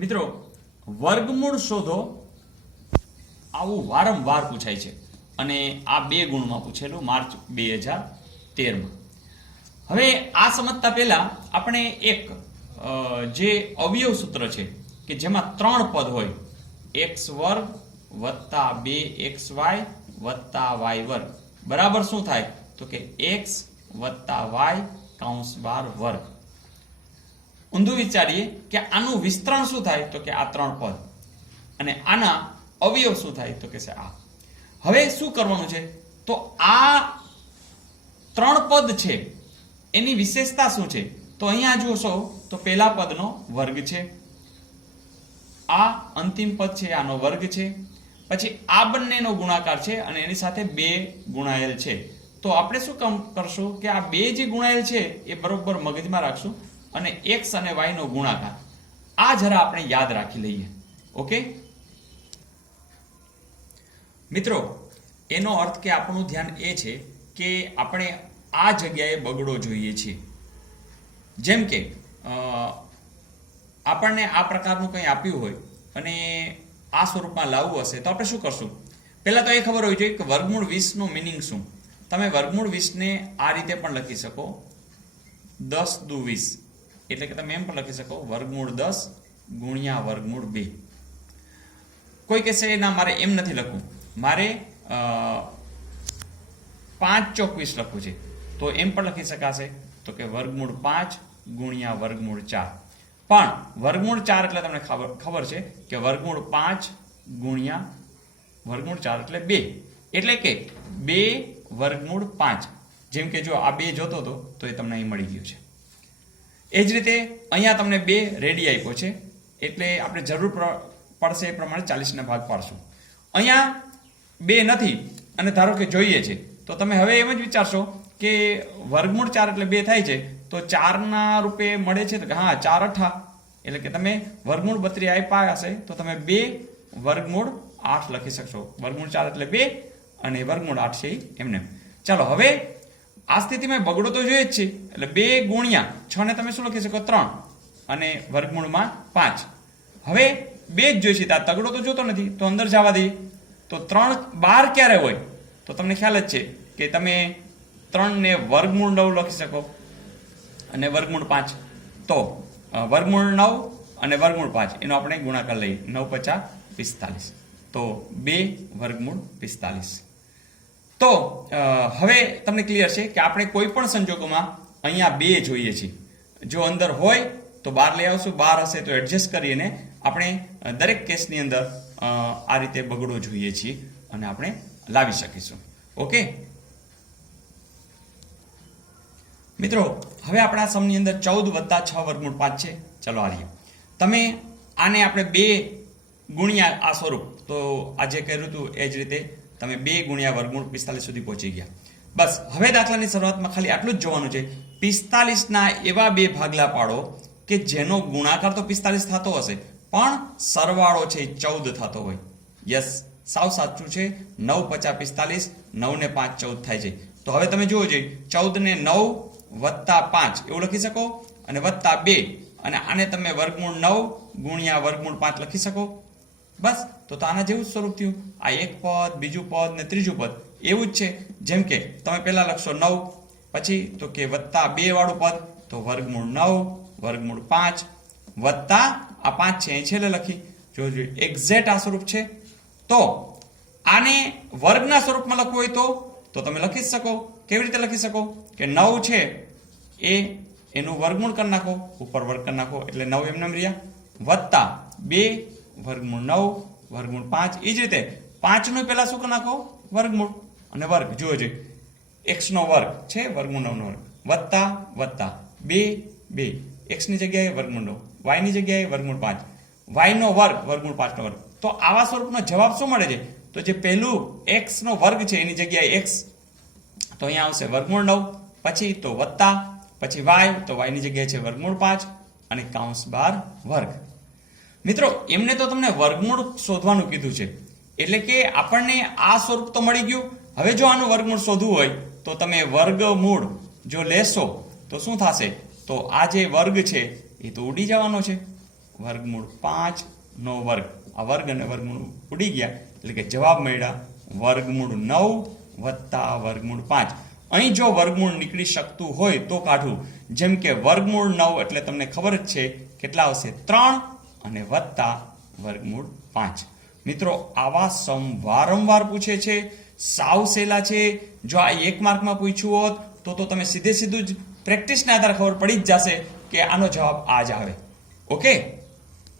મિત્રો વર્ગમૂળ શોધો આવું વારંવાર પૂછાય છે અને આ 2 ગુણમાં પૂછેલું માર્ચ 2013 માં. હવે આ સમજતા પહેલા આપણે એક જે અવયવ સૂત્ર છે કે જેમાં 3 પદ હોય x વર્ગ વત્તા 2xy વત્તા y વર્ગ બરાબર શું થાય તો કે x વત્તા y કૌંસ બાર વર્ગ. ઊંધું વિચારીએ કે આનું વિસ્તરણ શું થાય તો કે આ 3 પદ અને આના અવયવ શું થાય તો કે છે આ. હવે શું કરવાનું છે તો આ 3 પદ છે એની વિશેષતા શું છે તો અહીંયા જોશો તો પહેલા પદનો વર્ગ છે, આ અંતિમ પદ છે આનો વર્ગ છે, પછી આ બંનેનો ગુણાકાર છે અને એની સાથે 2 ગુણાયેલ છે. તો આપણે શું કામ કરશું કે આ 2 જે ગુણાયેલ છે એ બરોબર મગજમાં રાખશું અને x અને y નો ગુણાકાર આ જરા આપણે યાદ રાખી લઈએ. ઓકે મિત્રો, એનો અર્થ કે આપણું ધ્યાન એ છે કે આપણે આ જગ્યાએ બગડો જોઈએ છીએ. જેમ કે આપણને આ પ્રકારનું કંઈ આપ્યું હોય અને આ સ્વરૂપમાં લાવવું હશે તો આપણે શું કરશું? પહેલા તો એ ખબર હોવી જોઈએ કે વર્ગમૂળ 20 નું મિનિંગ શું. તમે વર્ગમૂળ 20 ને આ રીતે પણ લખી શકો 10 દુ 20 એટલે કે તમે એમ પણ લખી શકો વર્ગમૂળ 10 ગુણ્યા વર્ગમૂળ 2. કોઈ કહેશે ના મારે એમ નથી લખવું, મારે 5 ચોક 20 લખવું છે તો એમ પણ લખી શકાશે તો કે વર્ગમૂળ 5 ગુણ્યા વર્ગમૂળ 4. પણ વર્ગમૂળ 4 એટલે તમને ખબર છે કે વર્ગમૂળ 5 ગુણ્યા વર્ગમૂળ 4 એટલે 2 એટલે કે 2 વર્ગમૂળ 5. જેમ કે જો આ 2 જોતો હતો તો એ તમને અહીં મળી ગયો છે. એ જ રીતે અહીંયા તમને 2 રેડી આપ્યો છે એટલે આપણે જરૂર પડશે એ પ્રમાણે 40 ને ભાગ પાડશું. અહીંયા 2 નથી અને ધારો કે જોઈએ છે તો તમે હવે એમ જ વિચારશો કે વર્ગમૂળ 4 એટલે 2 થાય છે તો 4 ના રૂપે મળે છે તો કે હા 4 અઠા એટલે કે તમે વર્ગમૂળ 32 આપ્યા હશે તો તમે 2 વર્ગમૂળ 8 લખી શકશો. વર્ગમૂળ 4 એટલે 2 અને વર્ગમૂળ 8 છે એમને. ચાલો હવે આ સ્થિતિમાં બગડો તો જોઈએ જ છે એટલે 2 ગુણ્યા 6 ને તમે શું લખી શકો 3 અને વર્ગમૂળમાં 5. હવે 2 જ જોઈશે તો આ તગડો તો જોતો નથી તો અંદર જવા દઈએ. તો 3 12 ક્યારે હોય તો તમને ખ્યાલ જ છે કે તમે 3 ને વર્ગમૂળ 9 લખી શકો અને વર્ગમૂળ 5. તો વર્ગમૂળ 9 અને વર્ગમૂળ 5 એનો આપણે ગુણાકાર લઈએ 9 5 45 તો 2 વર્ગમૂળ 45. તો હવે તમને ક્લિયર છે કે આપણે કોઈ પણ સંજોગોમાં અહીંયા 2 જોઈએ છીએ. જો અંદર હોય તો 12 લઈ આવશું, 12 હશે તો એડજસ્ટ કરીને આપણે દરેક કેસની અંદર આ રીતે બગડો જોઈએ છીએ અને આપણે લાવી શકીશું. ઓકે મિત્રો, હવે આપણા સમની અંદર 14 + 6 વર્ગમૂળ 5 છે. ચલો આ લઈએ. તમે આને આપણે 2 ગુણ્યા આ સ્વરૂપ તો આ જે કર્યું હતું એ જ રીતે તમે 2 ગુણ્યા વર્ગમૂળ 45 સુધી પહોંચી ગયા. બસ હવે દાખલાની શરૂઆતમાં ખાલી આટલું જ જોવાનું છે 45 ના એવા 2 ભાગલા પાડો કે જેનો ગુણાકાર તો 45 થતો હશે પણ સરવાળો છે 14 થતો હોય. યસ, સાવ સાચું છે. 9 × 5 = 45, 9 ને 5 14 થાય છે. તો હવે તમે જુઓ જોઈએ 14 ને 9 વત્તા 5 એવું લખી શકો અને વત્તા 2 અને આને તમે વર્ગમૂળ 9 ગુણ્યા વર્ગમૂળ 5 લખી શકો. બસ તો આના જેવું સ્વરૂપ થયું. આ એક પદ, બીજું પદ ને ત્રીજું પદ એવું જ છે. જેમ કે તમે પહેલા લખશો 9 પછી તો કે વત્તા 2 વાળું પદ તો વર્ગમૂળ 9 વર્ગમૂળ 5 વત્તા આ 5 છે અહીં છેલ્લે લખી. જોજો એક્ઝેક્ટ આ સ્વરૂપ છે. તો આને વર્ગના સ્વરૂપમાં લખવું હોય તો તમે લખી શકો. કેવી રીતે લખી શકો કે 9 છે એ એનું વર્ગમૂળ કરી નાખો, ઉપર વર્ગ કરી નાખો એટલે 9 એમને રહ્યા વત્તા 2 વર્ગમૂળ 9 વર્ગમૂળ 5. એ જ રીતે 5 નું પહેલા શું કરી નાખો વર્ગમૂળ અને વર્ગ. જુઓ જોઈએ x નો વર્ગ છે વર્ગમૂળ 9 નો વર્ગ વત્તા વત્તા 2 x ની જગ્યાએ વર્ગમૂળ 9, y ની જગ્યાએ વર્ગમૂળ 5, y નો વર્ગ વર્ગમૂળ 5 નો વર્ગ. તો આવા સ્વરૂપનો જવાબ શું મળે છે તો જે પહેલું x નો વર્ગ છે એની જગ્યાએ x તો અહીંયા આવશે વર્ગમૂળ 9 પછી તો વત્તા પછી y તો y ની જગ્યાએ છે વર્ગમૂળ 5 અને કૌંસ બાર વર્ગ. મિત્રો એમને તો તમને વર્ગમૂળ શોધવાનું કીધું છે એટલે કે આપણને આ સ્વરૂપ તો મળી ગયું. હવે જો આનું વર્ગમૂળ શોધવું હોય તો તમે વર્ગમૂળ જો લેશો તો શું થશે તો આ જે વર્ગ છે એ તો ઉડી જવાનો છે. વર્ગમૂળ 5 નો વર્ગ. આ વર્ગ અને વર્ગમૂળ ઉડી ગયા એટલે કે જવાબ મળ્યા વર્ગમૂળ 9 વત્તા વર્ગમૂળ 5. અહીં જો વર્ગમૂળ નીકળી શકતું હોય તો કાઢવું. જેમ કે વર્ગમૂળ 9 એટલે તમને ખબર જ છે કેટલા આવશે 3 અને વત્તા વર્ગમૂળ 5. મિત્રો આવા સમ વારંવાર પૂછે છે, સાવ સહેલા છે. જો આ 1 માર્કમાં પૂછ્યું હોત તો તમે સીધું જ પ્રેક્ટિસના આધારે ખબર પડી જ જશે કે આનો જવાબ આ જ આવે. ઓકે.